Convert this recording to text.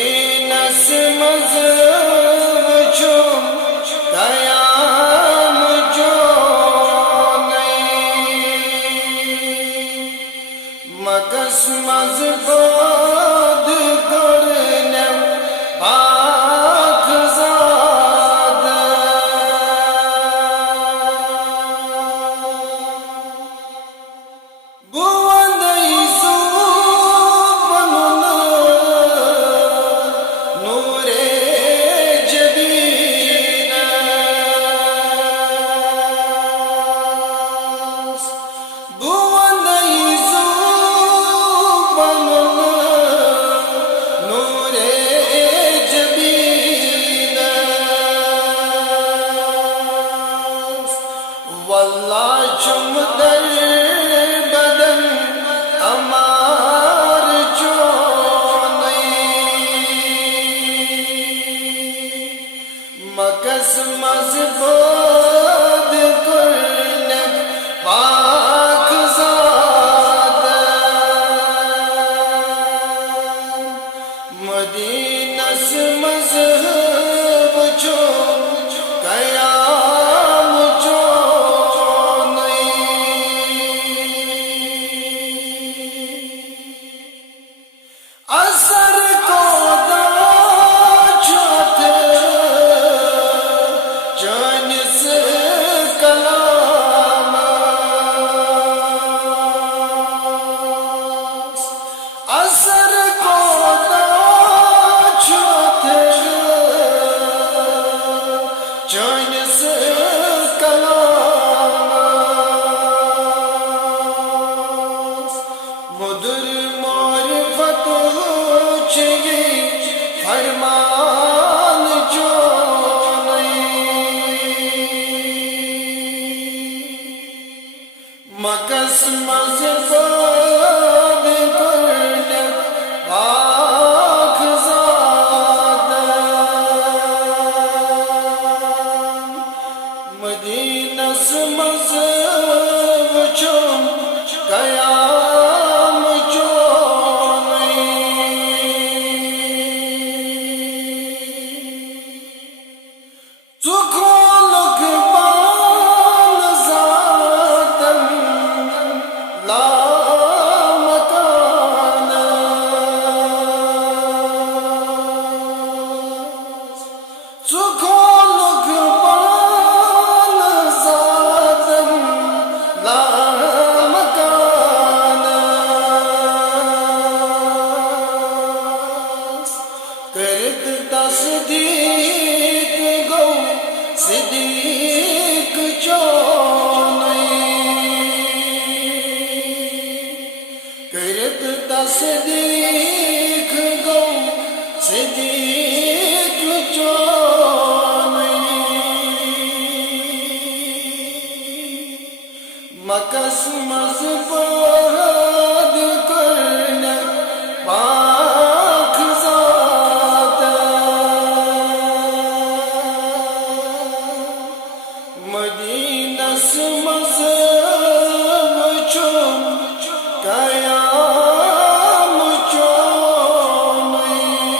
مدینس مزوچم قیام جو نہیں مکس مزبود کرنم پاک زاد واللہ چم در بدن امار جو نہیں مکس مزبود کرنک پاک زاد مدینس مذہب جو قیام جو اثر کو دا چاہتے جانس کلام اثر کو دا چاہتے جانس کلام مدر معرفت چگی فرمان جو نہیں مکس مزبود کرنک پاک زاد مدینس مزوچم قیام جو صدیق گو صدیق جو نہیں کرت تصدیق گو صدیق